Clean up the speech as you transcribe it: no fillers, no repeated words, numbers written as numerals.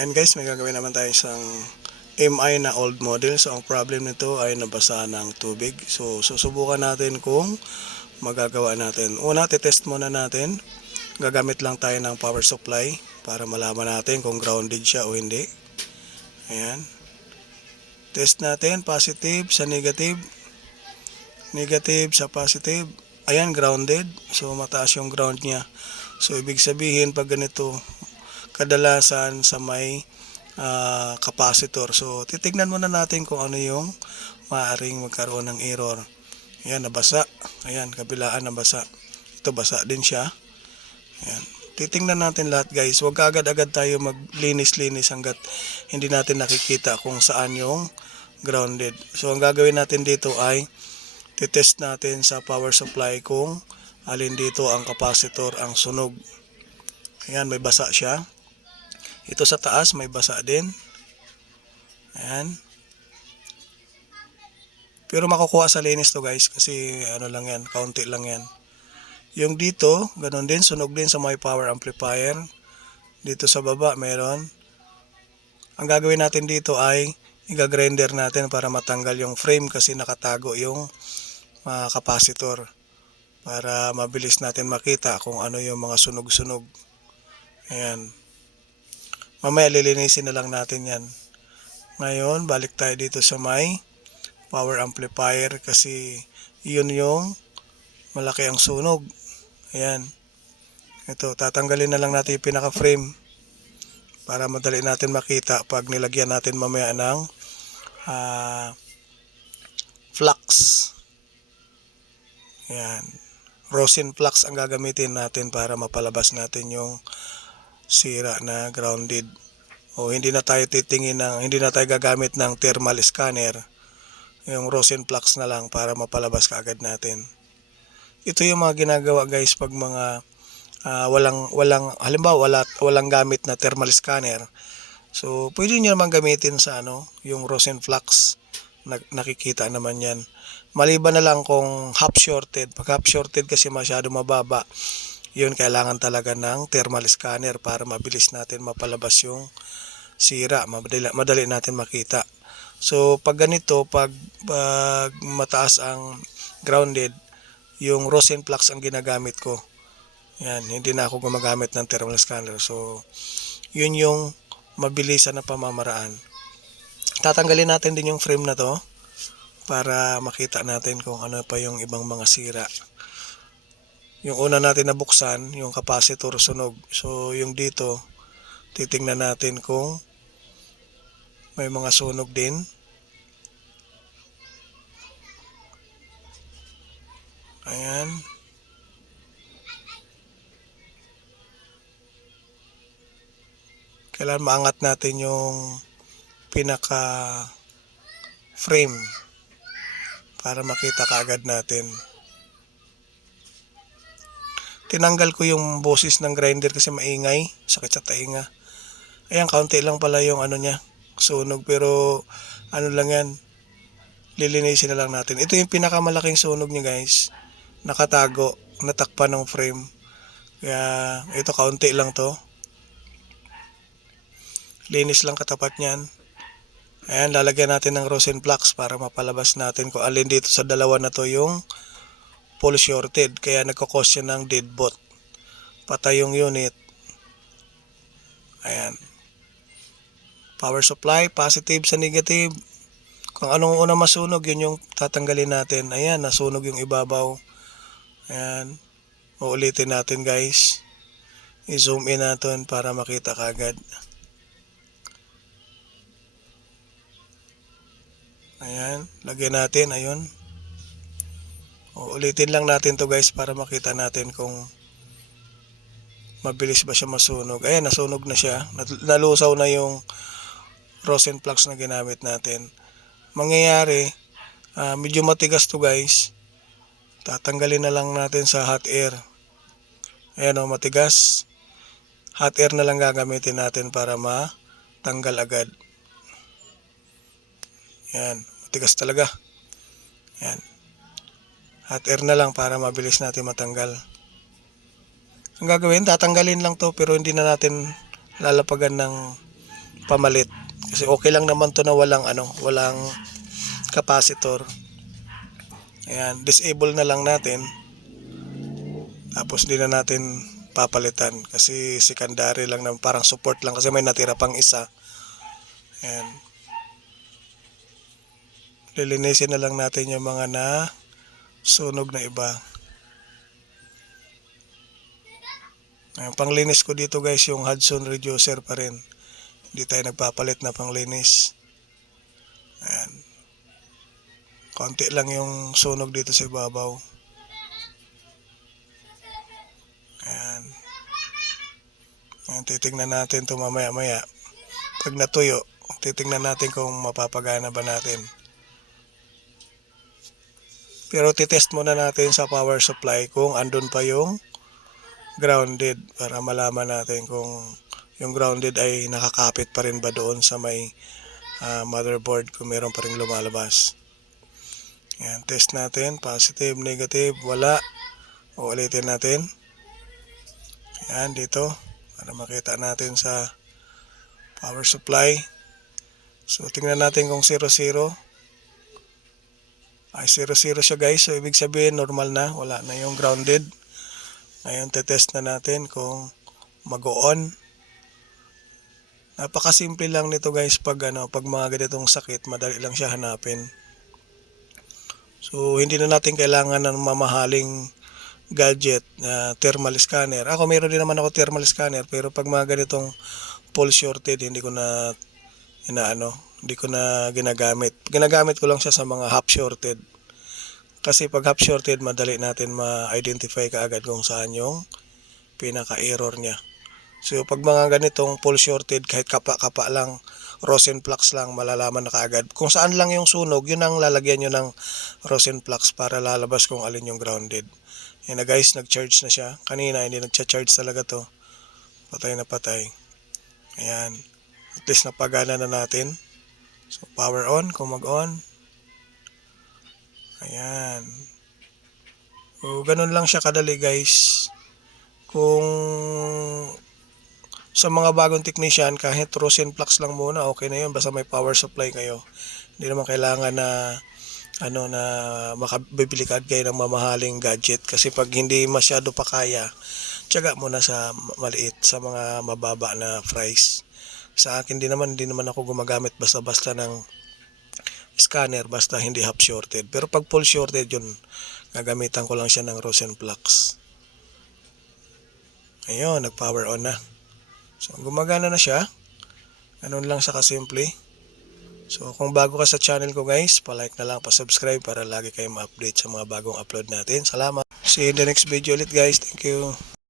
Ayan guys, may gagawin naman tayo isang MI na old model. So ang problem nito ay nabasa ng tubig. So susubukan natin kung magagawa natin. Una, titest muna natin. Gagamit lang tayo ng power supply para malaman natin kung grounded siya o hindi. Ayan. Test natin, positive sa negative. Negative sa positive. Ayan, grounded. So mataas yung ground niya. So ibig sabihin pag ganito, kadalasan sa may capacitor. So titignan muna natin kung ano yung maaaring magkaroon ng error. Ayan, nabasa. Ayan, kabilaan nabasa. Ito basa din siya. Ayan. Titingnan natin lahat guys. Huwag agad-agad tayo maglinis-linis hanggat hindi natin nakikita kung saan yung grounded. So ang gagawin natin dito ay titest natin sa power supply kung alin dito ang capacitor ang sunog. Ayan, may basa siya. Ito sa taas may basa din. Ayan. Pero makukuha sa linis to guys kasi ano lang yan, kaunti lang yan. Yung dito, ganun din, sunog din sa may power amplifier. Dito sa baba meron. Ang gagawin natin dito ay i-grinder natin para matanggal yung frame kasi nakatago yung capacitor. Para mabilis natin makita kung ano yung mga sunog-sunog. Ayan. Mamaya lilinisin na lang natin yan. Ngayon, balik tayo dito sa may power amplifier kasi yun yung malaki ang sunog. Ayan. Ito, tatanggalin na lang natin yung pinaka-frame para madali natin makita pag nilagyan natin mamaya ng flux. Ayan. Rosin flux ang gagamitin natin para mapalabas natin yung sira na grounded. O hindi na tayo hindi na tayo gagamit ng thermal scanner. Yung rosin flux na lang para mapalabas kaagad natin. Ito yung mga ginagawa guys pag mga halimbawa walang gamit na thermal scanner. So pwede niyo naman gamitin sa yung rosin flux. Nakikita naman yan. Maliban na lang kung half shorted. Pag half shorted kasi masyado mababa, yun kailangan talaga ng thermal scanner para mabilis natin mapalabas yung sira, madali natin makita. So pag ganito, pag mataas ang grounded, yung rosin flux ang ginagamit ko. Yan, hindi na ako gumagamit ng thermal scanner. So yun yung mabilisan na pamamaraan. Tatanggalin natin din yung frame na to para makita natin kung ano pa yung ibang mga sira. Yung una natin nabuksan, yung capacitor sunog. So yung dito, titingnan natin kung may mga sunog din. Ayan. Kailangan maangat natin yung pinaka frame para makita kaagad natin. Tinanggal ko yung boses ng grinder kasi maingay, sakit sa tainga. Ayan, kaunti lang pala yung niya, sunog, pero lang yan, lilinisin na lang natin. Ito yung pinakamalaking sunog niya guys, nakatago, natakpan ng frame. Kaya ito kaunti lang to. Linis lang katapat niyan. Ayan, lalagyan natin ng rosin flux para mapalabas natin kung alin dito sa dalawa na to yung full shorted. Kaya nagkakos yan ng dead bolt. Patay yung unit. Ayan. Power supply, positive sa negative. Kung anong una masunog, yun yung tatanggalin natin. Ayan, nasunog yung ibabaw. Ayan. Uulitin natin guys. I-zoom in natin para makita kagad. Ayan, lagyan natin, ayun. Ulitin lang natin to guys para makita natin kung mabilis ba siya masunog. Ayan, nasunog na siya. Nalusaw na yung rosin flux na ginamit natin. Mangyayari, medyo matigas to guys. Tatanggalin na lang natin sa hot air. Ayan matigas. Hot air na lang gagamitin natin para matanggal agad. Yan, matigas talaga. Yan. Hot air na lang para mabilis natin matanggal. Ang gagawin, tatanggalin lang to pero hindi na natin lalapagan ng pamalit. Kasi okay lang naman to na walang capacitor. Ayan, disable na lang natin. Tapos di na natin papalitan kasi secondary lang na parang support lang kasi may natira pang isa. Ayan. Lilinisin na lang natin yung mga sunog na iba. Ayan, panglinis ko dito guys yung Hudson reducer pa rin. Hindi tayo nagpapalit na panglinis. Ayan. Konti lang yung sunog dito sa ibabaw. Ayan. Ayan, titingnan natin ito mamaya-maya. Pag natuyo, titingnan natin kung mapapagana ba natin. Pero titest muna natin sa power supply kung andun pa yung grounded para malaman natin kung yung grounded ay nakakapit pa rin ba doon sa may motherboard kung meron pa rin lumalabas. Ayan, test natin. Positive, negative, wala. Uulitin natin. Ayan, dito. Para makita natin sa power supply. So, tingnan natin kung 0, 0. Ay, 0, 0 siya guys. So, ibig sabihin, normal na. Wala na yung grounded. Ngayon, tetest na natin kung mag-on. Napakasimple lang nito guys pag mga ganitong sakit, madali lang siya hanapin. So, hindi na natin kailangan ng mamahaling gadget na thermal scanner. Ako meron din naman ako thermal scanner pero pag mga ganitong pole shorted hindi ko na ginagamit. Ginagamit ko lang siya sa mga half shorted. Kasi pag half shorted madali natin ma-identify kaagad kung saan yung pinaka-error niya. So pag mga ganitong pole shorted kahit kapa-kapa lang, Rosenflux lang, malalaman na kaagad. Kung saan lang yung sunog, yun ang lalagyan nyo ng Rosenflux para lalabas kung alin yung grounded. Yan na guys, nag-charge na siya. Kanina hindi nagcha-charge talaga to. Patay na patay. Ayan. At least napagana na natin. So power on, kung mag-on. Ayan. So ganun lang siya kadali guys. Kung sa mga bagong technician, kahit Rosenflux lang muna, okay na yun. Basta may power supply kayo. Hindi naman kailangan na makabibili ka kayo ng mamahaling gadget. Kasi pag hindi masyado pa kaya, tiyaga muna sa maliit, sa mga mababa na price. Sa akin hindi naman ako gumagamit basta-basta ng scanner, basta hindi half shorted. Pero pag full shorted yun, gagamitan ko lang siya ng Rosenflux. Ayun, nag-power on na. So, gumagana na siya. Ganun lang sa kasimple. So, kung bago ka sa channel ko guys, pa-like na lang, pa-subscribe para lagi kayong ma-update sa mga bagong upload natin. Salamat. See you in the next video ulit guys. Thank you.